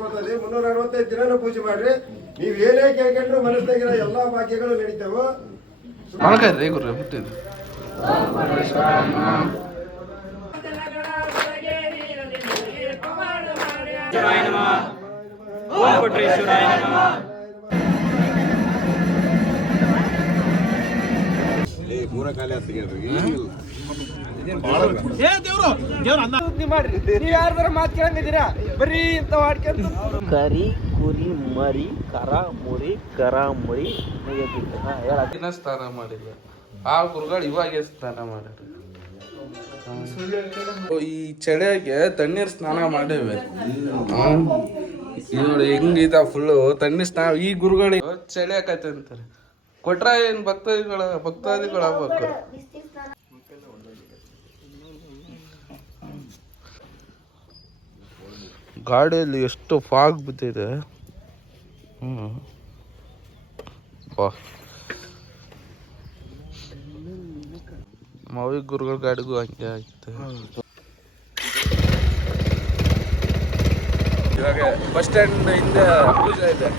365 ದಿನನೂ ಪೂಜೆ ಮಾಡ್ರಿ. ನೀವ್ ಏನೇ ಕೇಳ್ಕೊಂಡ್ರು ಮನಸ್ಸಿನಾಗಿರೋ ಎಲ್ಲಾ ಭಾಗ್ಯಗಳು ನಡೀತಾವ. ಕರಿ ಕುರಿ ಮರಿ ಕರ ಮುರಿ ದಿನ ಸ್ನಾನ ಮಾಡಿಲ್ಲ ಆ ಗುರುಗಳು ಇವಾಗೆ ಸ್ನಾನ ಮಾಡ್ಯಾರ. ಈ ಚಳಿಯಾಗೆ ತಣ್ಣೀರ್ ಸ್ನಾನ ಮಾಡೇವೆ ನೋಡಿ ಹೆಂಗಿದ ಫುಲ್ಲು ತಣ್ಣೀರ್ ಸ್ನಾನ. ಈ ಗುರುಗಳಿಗೆ ಚಳಿ ಆಕೈತೆ ಅಂತಾರೆ. ಕೊಟ್ರ ಏನ್ ಭಕ್ತಾದಿಗಳು ಆಗ್ಬೇಕು. ಗಾಡಿಯಲ್ಲಿ ಎಷ್ಟು ಫಾಗ್ ಬಿದ್ದಿದೆ. ಮಾವಿ ಗುರುಗಳ ಗಾಡಿಗೂ ಹಂಗೆ ಆಯ್ತು. ಇವಾಗ ಬಸ್ ಸ್ಟ್ಯಾಂಡ್ ಹಿಂದೆ ಪೂಜೆ ಇದೆ,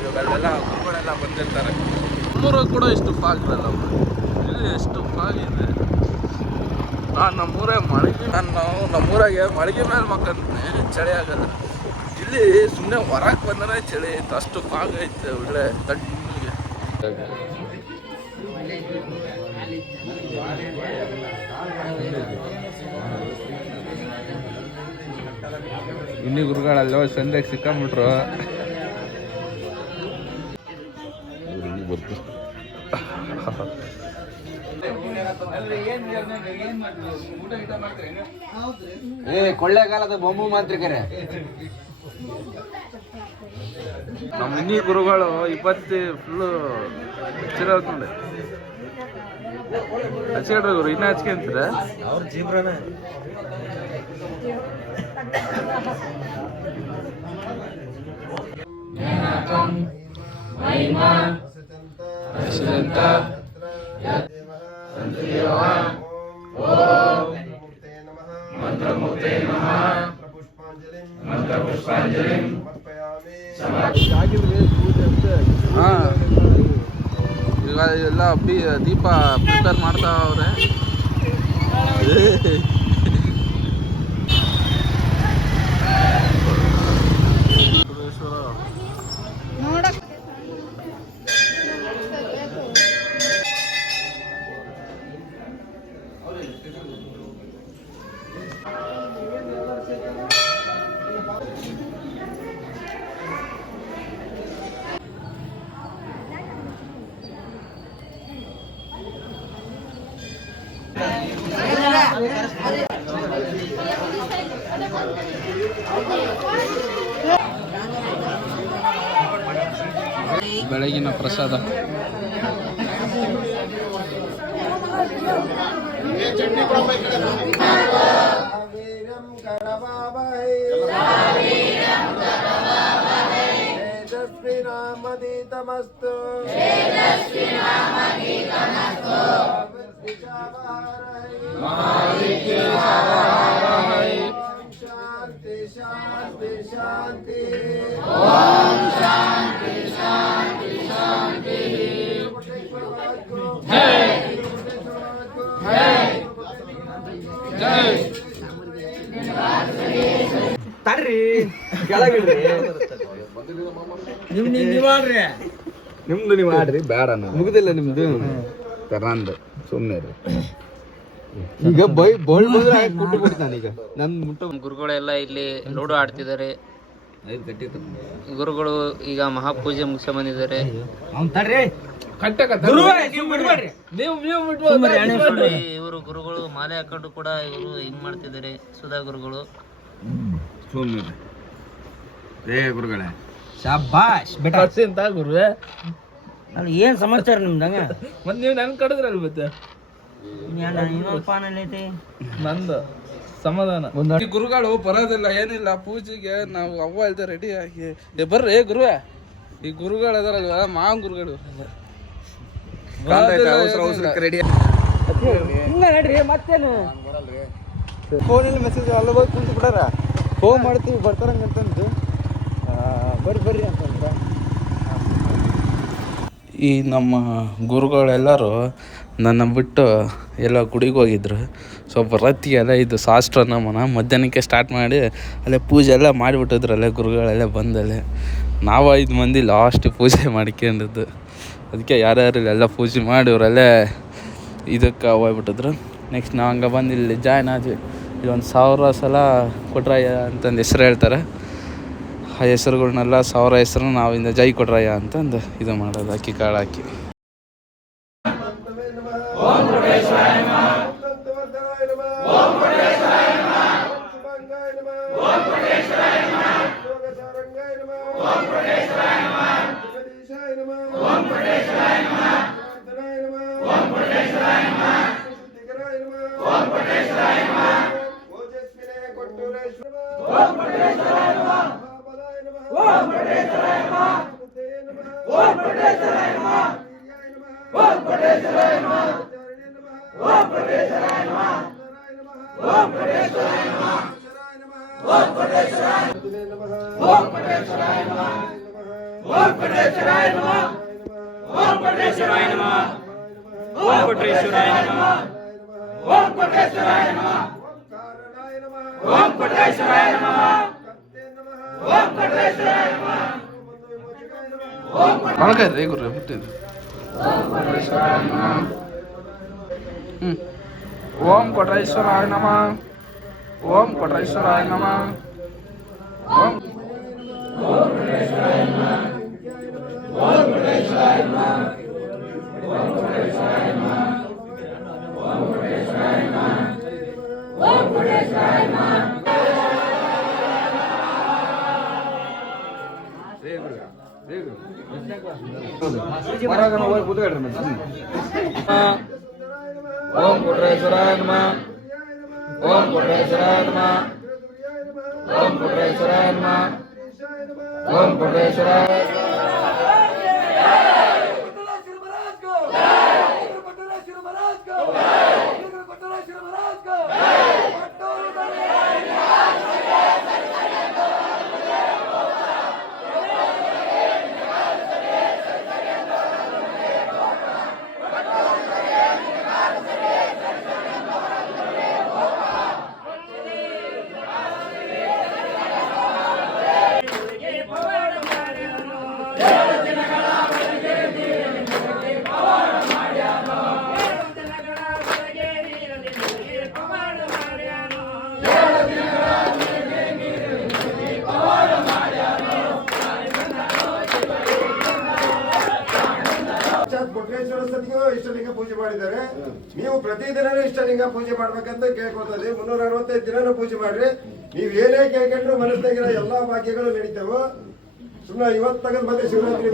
ಇವಾಗ ಅಲ್ಲೆಲ್ಲ ಗುರುಗಳೆಲ್ಲ ಬಂದಿರ್ತಾರೆ. ನಮ್ಮೂರಾಗ ಕೂಡ ಎಷ್ಟು ಫಾಗ್ ಇರಲ್ಲ, ಇಲ್ಲಿ ಎಷ್ಟು ಫಾಗ್ ಇದೆ. ನಮ್ಮೂರಾಗೆ ಮಳಿಗೆ ಮೇಲೆ ಮಕ್ಕಂತಾನೆ ಚಳಿ ಆಗಲ್ಲ. ಇಲ್ಲಿ ಸುಮ್ಮನೆ ಹೊರಗೆ ಬಂದ್ರೆ ಚಳಿ ಐತೆ, ಅಷ್ಟು ಫಾಗ್ ಐತೆ ಒಳ್ಳೆ ತಣ್ಣಗೆ. ಇನ್ನಿ ಗುರುಗಳಲ್ಲೋ ಸಂಧ್ಯಾಗ ಸಿಕ್ಕಾಬಿಟ್ರು. ಕೊಳ್ಳೆಗಾಲದ ಬೊಂಬು ಮಾಂತ್ರಿಕರೇ ನಮ್ಮ ಇನ್ನಿ ಗುರುಗಳು ಇವತ್ತಿ ಫುಲ್ಲು ಹಚ್ಚಿರೋದು ನೋಡಿ. ಹಚ್ಚಿಡ್ರಿ ಗುರು, ಇನ್ನ ಹಚ್ಕೊಂತೀರ ಅವ್ರ ಜೀವ್ರನ. ಇವಾಗ ಎಲ್ಲ ದೀಪ ಪ್ರಿಪೇರ್ ಮಾಡ್ತಾವ್ರೆ. ಬೆಳಗಿನ ಪ್ರಸಾದ. ತೇಜಸ್ವಿನಾಮದೀತಮಸ್ತು ಶಾಂತಿ ಶಾಂತಿ ಶಾಂತಿ. ಓಂ ಶಾಂತಿ ಶಾಂತಿ ಶಾಂತಿ. ತರ್ರಿ ಕೆಳಗಿಡ್ರಿ, ನಿಮ್ದು ನೀವು ಆಡ್ರಿ, ಬೇಡ ಮುಗುದಿಲ್ಲ ನಿಮ್ದು ತರಂದು ಸುಮ್ಮನೆ ಈಗ ಬೋಳ್ ಬಂದ್ರೆ ಕುಟ್ಟು ಬಿಡ್ತಾನೀಗ ನನ್ ಮುಟ್ಟ. ಗುರುಗಳೆಲ್ಲ ಇಲ್ಲಿ ಲೂಡೋ ಆಡ್ತಿದ್ದಾರೆ. ಗುರುಗಳು ಈಗ ಮಹಾಪೂಜೆ ಮುಗಿಸ ಬಂದಿದ್ದಾರೆ. ಇವರು ಗುರುಗಳು ಮಾಲೆ ಹಾಕೊಂಡು ಕೂಡ ಇವರು ಹಿಂಗ್ ಮಾಡ್ತಿದ್ದಾರೆ. ಸುಧಾ ಗುರುಗಳು ಗುರುಗಳೇ ಶಾಬಾಷ್ ಬೇಟ ಅಂತ ಗುರುವೇ. ಏನ್ ಸಮಾಚಾರ ನಿಮ್ದಂಗ? ಮತ್ ನೀವ್ ನನ್ ಕಡದ್ರಲ್ಲ ಮತ್ತೆ ನಂದು ಸಮಾಧಾನ. ಈ ಗುರುಗಳು ಬರೋದಿಲ್ಲ ಏನಿಲ್ಲ ಪೂಜೆಗೆ, ನಾವು ಅವ್ವ ಇಲ್ದ ರೆಡಿ ಆಗಿ ಬರ್ರಿ ಗುರುವೆ. ಈ ಗುರುಗಳು ಅದಾರಲ್ವ ಮಾಂ ಗುರುಗಳು ರೆಡಿ ಮತ್ತೇನು ಫೋನಲ್ಲಿ ಮೆಸೇಜ್ ಅಲ್ಲ ಕುಂತು ಬಿಡಾರ. ಫೋನ್ ಮಾಡ್ತೀವಿ ಬರ್ತಾರಂಗಂತಂದು ಬರ್ರಿ ಅಂತಂದ. ಈ ನಮ್ಮ ಗುರುಗಳೆಲ್ಲರೂ ನನ್ನ ಬಿಟ್ಟು ಎಲ್ಲ ಗುಡಿಗೆ ಹೋಗಿದ್ರು. ಸೊ ಬರತ್ತಿಗೆಲ್ಲ ಇದು ಶಾಸ್ತ್ರ ನಮ್ಮನ ಮಧ್ಯಾಹ್ನಕ್ಕೆ ಸ್ಟಾರ್ಟ್ ಮಾಡಿ ಅಲ್ಲೇ ಪೂಜೆ ಎಲ್ಲ ಮಾಡಿಬಿಟ್ಟಿದ್ರು. ಅಲ್ಲೇ ಗುರುಗಳೆಲ್ಲ ಬಂದಲ್ಲೇ ನಾವು 5 ಮಂದಿ ಲಾಸ್ಟ್ ಪೂಜೆ ಮಾಡ್ಕೊಂಡಿದ್ದು. ಅದಕ್ಕೆ ಯಾರ್ಯಾರು ಎಲ್ಲ ಪೂಜೆ ಮಾಡಿ ಇವರಲ್ಲೇ ಇದಕ್ಕೆ ಹೋಗ್ಬಿಟ್ಟಿದ್ರು. ನೆಕ್ಸ್ಟ್ ನಾವು ಹಂಗೆ ಬಂದು ಇಲ್ಲಿ ಜಾಯ್ನ್ ಆದ್ವಿ. ಇಲ್ಲಿ 1000 ಸಲ ಕೊಟ್ರಯ್ಯ ಅಂತಂದು ಹೆಸ್ರು ಹೇಳ್ತಾರೆ. ಆ ಹೆಸರುಗಳ್ನೆಲ್ಲ 1000 ಹೆಸರು ನಾವಿಂದ ಜೈ ಕೊಟ್ರಯ್ಯ ಅಂತಂದು ಇದು ಮಾಡೋದು, ಅಕ್ಕಿ ಕಾಳು ಹಾಕಿ. ಒಳಗಾಯ್ತು ಗುರು ಬಿಟ್ಟಿದ್ದು. ಓಂ ಕೊಟ್ರೇಶ್ವರಾಯ ನಮಃ. ಓಂ ಕೊಟ್ರೇಶ್ವರಾಯ ನಮಃ. ಓಂ ಓಂ ಕೊಟ್ರೇಶ್ವರಾಯ ನಮಃ. ಓಂ ಕೊಟ್ರೇಶ್ವರಾಯ ನಮಃ. ಓಂ ಕೊಟ್ರೇಶ್ವರಾಯ ನಮಃ. ಓಂ ಕೊಟ್ರೇಶ್ವರಾಯ. ಕೊಟ್ರೇಶ್ವರ ಸತಿಗೂ ಇಷ್ಟಲಿಂಗ ಪೂಜೆ ಮಾಡಿದ್ದಾರೆ. ನೀವು ಪ್ರತಿದಿನನೂ ಇಷ್ಟಲಿಂಗ ಪೂಜೆ ಮಾಡ್ಬೇಕಂತ ಕೇಳ್ಕೊತದೆ. 365 ದಿನನೂ ಪೂಜೆ ಮಾಡ್ರಿ. ನೀವು ಏನೇ ಕೇಳ್ಕೊಂಡ್ರು ಮನಸ್ಸಾಗಿರೋ ಎಲ್ಲಾ ಭಾಗ್ಯಗಳು ನಡೀತಾವೆ. ಸುಮ್ಮನೆ ಇವತ್ತು ತಗೊಂಡ್ ಬಂದೆ ಶಿವರಾತ್ರಿ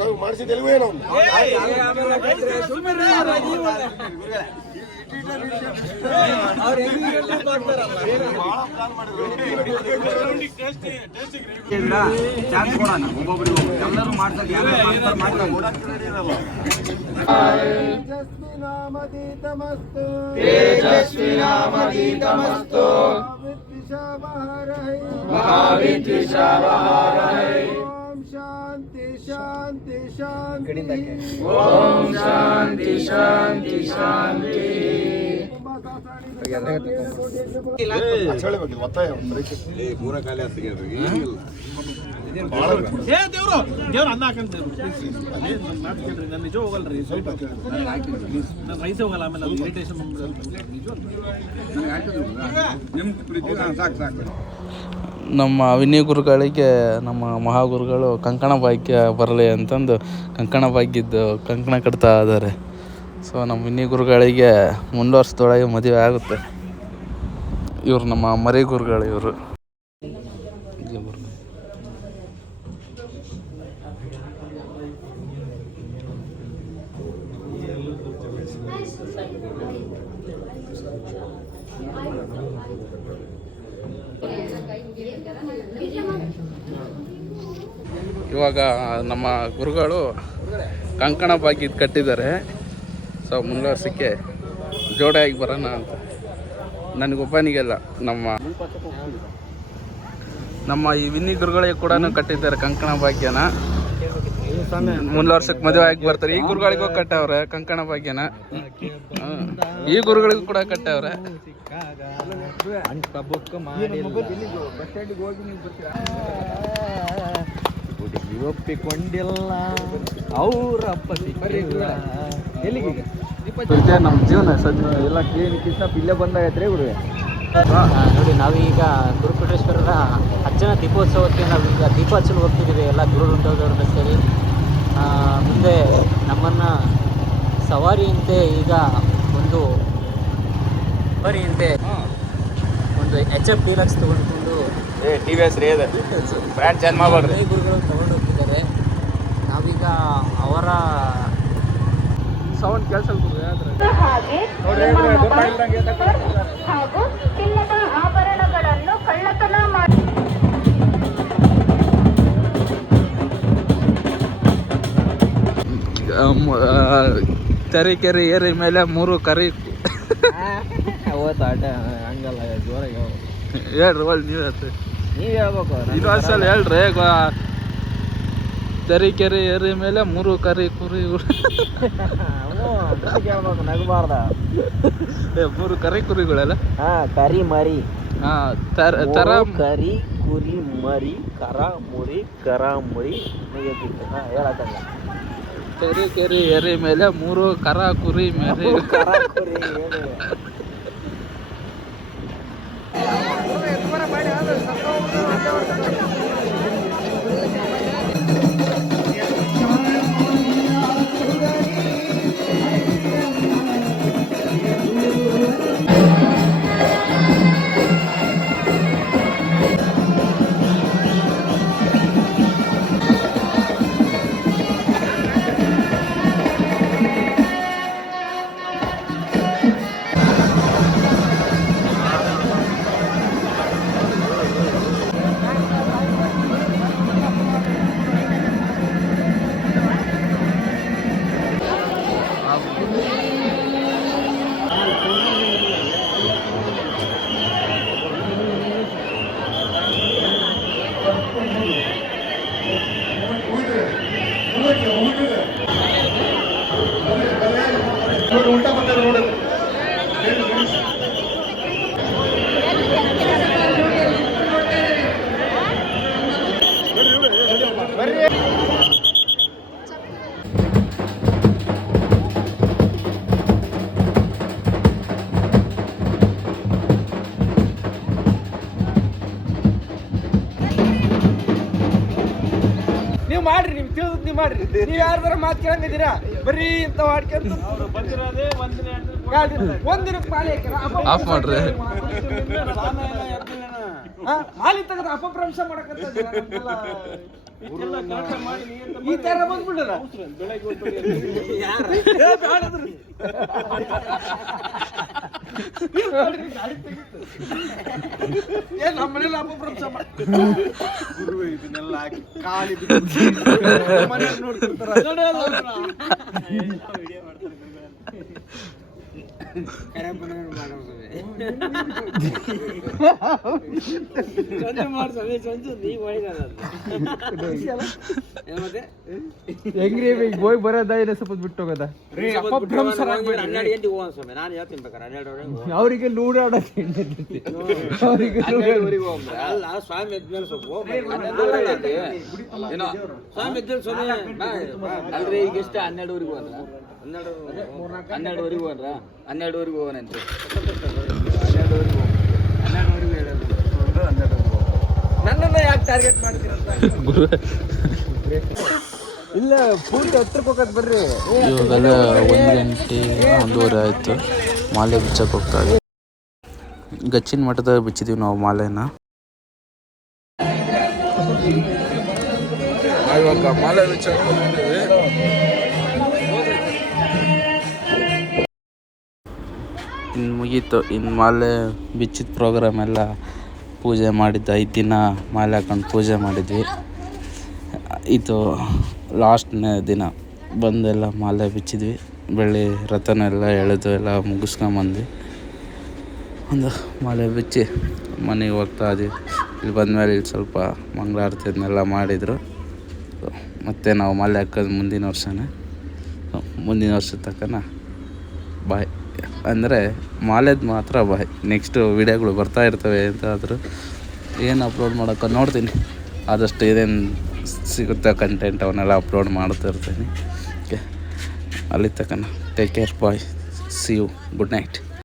ನಾವು ಮಾಡಿಸಿದೆಲ್ವೇ ನಾವು ಚಾನ್ಸ್ ಕೊಡೋಣ ಒಬ್ಬೊಬ್ರು ಎಲ್ಲರೂ ಮಾಡ್ತಾರೆ. ತೇಜಸ್ವಿನಾಮದೀತಮಸ್ತು ಮಹಾವಿದ್ವಿಷಾವಹಾರಹೈ. ಓಂ ಶಾಂತಿ ಶಾಂತಿ ಶಾಂತಿ. ಓಂ ಶಾಂತಿ ಶಾಂತಿ ಶಾಂತಿ. ಒತ್ತಾಯ ಪೂರ ಖಾಲಿ ಆಗ್ತದೆ ದೇವ್ರು ಅನ್ನ ಹಾಕಂತೇವ್ರು ನಾನು ನಿಜ ಹೋಗಲ್ರಿ. ಸ್ವಲ್ಪ ನಾನು ರೈಸೇ ಹೋಗಲ್ಲ. ಆಮೇಲೆ ಅದು ಇರಿಟೇಷನ್ ನಮ್ಮ ವಿನಯ ಗುರುಗಳಿಗೆ ನಮ್ಮ ಮಹಾಗುರುಗಳು ಕಂಕಣ ಭಾಗ್ಯ ಬರಲಿ ಅಂತಂದು ಕಂಕಣ ಭಾಗ್ಯದ್ದು ಕಂಕಣ ಕಟ್ತಾ ಇದ್ದಾರೆ. ಸೊ ನಮ್ಮ ವಿನಯ ಗುರುಗಳಿಗೆ ಮುಂದೆ ವರ್ಷದೊಳಗೆ ಮದುವೆ ಆಗುತ್ತೆ. ಇವರು ನಮ್ಮ ಮರಿ ಗುರುಗಳು. ಇವರು ಇವಾಗ ನಮ್ಮ ಗುರುಗಳು ಕಂಕಣ ಬಾಗಿದ್ದು ಕಟ್ಟಿದ್ದಾರೆ. ಸೊ ಮುಂದೆ ವರ್ಷಕ್ಕೆ ಜೋಡಿಯಾಗಿ ಬರೋಣ ಅಂತ. ನನಗೊಬ್ಬನಿಗೆಲ್ಲ ನಮ್ಮ ಈ ವಿನ್ನಿ ಗುರುಗಳಿಗೆ ಕೂಡ ಕಟ್ಟಿದ್ದಾರೆ ಕಂಕಣ ಭಾಗ್ಯನ. ಮುಂದೆ ವರ್ಷಕ್ಕೆ ಮದುವೆ ಆಗಿ ಬರ್ತಾರೆ. ಈ ಗುರುಗಳಿಗೂ ಕಟ್ಟವ್ರೆ ಕಂಕಣ ಭಾಗ್ಯನ. ಈ ಗುರುಗಳಿಗೂ ಕೂಡ ಕಟ್ಟವ್ರೆ. ಒಪ್ಪಿಕೊಂಡಿಲ್ಲ ಅವರಪ್ಪ ಎಲ್ಲಿಗೆ ನಮ್ಮ ಜೀವನ ಸದ್ಯ ಎಲ್ಲ ಕ್ಲೀನಿಕ್ಕಿಂತ ಇಲ್ಲೇ ಬಂದಾಗೈತ್ರಿ ಗುರುವೆ. ನೋಡಿ ನಾವೀಗ ಗುರುಪಟೇಶ್ವರರ ಅಜ್ಜನ ದೀಪೋತ್ಸವಕ್ಕೆ ನಾವೀಗ ದೀಪ ಹಚ್ಚಲು ಹೋಗ್ತಿದ್ದೀವಿ ಎಲ್ಲ ಗುರು ವೃಂದದವ್ರನ್ನ ಸೇರಿ. ಮುಂದೆ ನಮ್ಮನ್ನು ಸವಾರಿಯಂತೆ ಈಗ ಒಂದು HF ಡೀಲಕ್ಸ್ ತೊಗೊಂಡ್ಕೊಂಡು TVS ರೀ ಅದು ಬ್ರ್ಯಾಂಡ್ ಚೇಂಜ್ ಮಾಡ್ಬೇಡ್ರಿ. ಗುರುಗಳು ತಗೊಂಡು ಹೋಗ್ತಿದ್ದಾರೆ. ನಾವೀಗ ಅವರ ಸೌಂಡ್ ಕೆಲಸ ಹಾಗೂ ಚಿನ್ನದ ಆಭರಣಗಳನ್ನು ಕಳ್ಳತನ ಮಾಡಿ ತರೀಕೆರೆ ಏರಿ ಮೇಲೆ 3 ಕರಿ ಹಂಗಲ್ಲ ಜೋರಾಗಿ ಹೇಳ್ರಿ ಒಳ್ಳೆ ನೀವು ಹೇಳ್ಬೇಕು. ಇನ್ನೊಂದ್ಸಲ ಹೇಳ್ರಿ. ತರೀಕೆರೆ ಏರಿ ಮೇಲೆ 3 ಕರಿ ಕುರಿ ಕೇಳ್ಬೇಕು, ನಗಬಾರ್ದ. 3 ಕರಿ ಕುರಿಗಳೆಲ್ಲ ಕರಿ ಮರಿ ತರ ಕರಿ ಕುರಿ ಮರಿ ಕರ ಮುರಿ ಹೇಳತ್ತಲ್ಲ. ತರೀಕೆರೆ ಏರಿ ಮೇಲೆ 3 ಕರ ಕುರಿ ಮೇರಿ ಕರ ಕುರಿ ಮಾಡ್ರಿ, ನೀವು ತಿಳಿದ್ ನೀವು ಮಾಡ್ರಿ. ನೀವು ಯಾರ್ದಾರ ಮಾತು ಕೇಳಂಗಿದ್ದೀರಾ? ಬರೀ ಇಂತ ಮಾಡ್ಕೊಂತ ಒಂದಿನಕ್ಕೆ ಮಾಲಿ ಆಫ್ ಮಾಡ್ರಿ. ಮಾಲಿ ತೆಗೆದು ಅಪಭ್ರಂಶ ಮಾಡಕತ್ತ ಈ ತರ ಬಂದ್ಬಿಡ್ರ ನಮ್ಮ ಮನೇಲಿ ಅಪಭ್ರಂಶ ಗುರು ಇದನ್ನೆಲ್ಲ ಹಾಕಿ ಕಾಲಿ ನೋಡ್ತಿರ್ತಾರ. ಹೆಂಗ್ರಿ ಹೋಗಿ ಬರೋದ ಇಲ್ಲ ಸ್ವಲ್ಪ ಬಿಟ್ಟು ಹೋಗೋದ? ಅವ್ರಿಗೆ ಲೂಡಾಡಕ್ಕೆ ಅಲ್ರಿ ಈಗ ಎಷ್ಟು 12ವರೆಗೂ ಅಂದ್ರ 12ವರೆಗೂ ಅಂದ್ರ 12ವರೆಗೂ ಹೋಗೋಣಂತೆ. 12ವರೆಗೂ ಹೇಳೋದು. ನನ್ನನ್ನ ಯಾಕೆ ಟಾರ್ಗೆಟ್ ಮಾಡ್ತೀರಂತ ಇಲ್ಲ, ಪೂರ್ತಿ ಹತ್ರಕ್ಕೆ ಹೋಗೋದು ಬರ್ರಿ. ಇವಾಗೆಲ್ಲ 1 ಗಂಟೆ 1:30 ಆಯಿತು. ಮಾಲೆ ಬಿಚ್ಚಕ್ಕೆ ಹೋಗ್ತಾ ಇದ್ದೀವಿ. ಗಚ್ಚಿನ ಮಠದಾಗ ಬಿಚ್ಚಿದೀವಿ ನಾವು ಮಾಲೆನ. ಇವಾಗ ಮಾಲೆ ಬಿಚ್ಚಕ್ಕೆ ಹೋಗ್ತಿದ್ದೀವಿ. ಇನ್ನು ಮುಗೀತು. ಇನ್ನು ಮಾಲೆ ಬಿಚ್ಚಿದ ಪ್ರೋಗ್ರಾಮ್ ಎಲ್ಲ ಪೂಜೆ ಮಾಡಿದ್ದು 5 ದಿನ ಮಾಲೆ ಹಾಕೊಂಡು ಪೂಜೆ ಮಾಡಿದ್ವಿ. ಇದು ಲಾಸ್ಟ್ನೇ ದಿನ ಬಂದೆಲ್ಲ ಮಾಲೆ ಬಿಚ್ಚಿದ್ವಿ. ಬೆಳ್ಳಿ ರಥನೆಲ್ಲ ಎಳೆದು ಎಲ್ಲ ಮುಗಿಸ್ಕೊಂಬಂದ್ವಿ. ಒಂದು ಮಾಲೆ ಬಿಚ್ಚಿ ಮನೆಗೆ ಹೋಗ್ತಾ ಇದ್ವಿ. ಇಲ್ಲಿ ಬಂದಮೇಲೆ ಇಲ್ಲಿ ಸ್ವಲ್ಪ ಮಂಗಳಾರತಿ ಅದನ್ನೆಲ್ಲ ಮಾಡಿದರು. ಮತ್ತು ನಾವು ಮಾಲೆ ಹಾಕೋದು ಮುಂದಿನ ವರ್ಷನೇ. ಮುಂದಿನ ವರ್ಷದ ತನಕ ಬಾಯ್. ಅಂದರೆ ಮಾಲೆದು ಮಾತ್ರ ಬಾಯ್. ನೆಕ್ಸ್ಟು ವೀಡಿಯೋಗಳು ಬರ್ತಾ ಇರ್ತವೆ. ಎಂತಾದರೂ ಏನು ಅಪ್ಲೋಡ್ ಮಾಡೋಕ್ಕೆ ನೋಡ್ತೀನಿ. ಆದಷ್ಟು ಏನೇನು ಸಿಗುತ್ತೆ ಕಂಟೆಂಟ್ ಅವನ್ನೆಲ್ಲ ಅಪ್ಲೋಡ್ ಮಾಡ್ತಾ ಇರ್ತೀನಿ. ಓಕೆ, ಅಲ್ಲಿ ತನಕ take care bye. See you. Good night.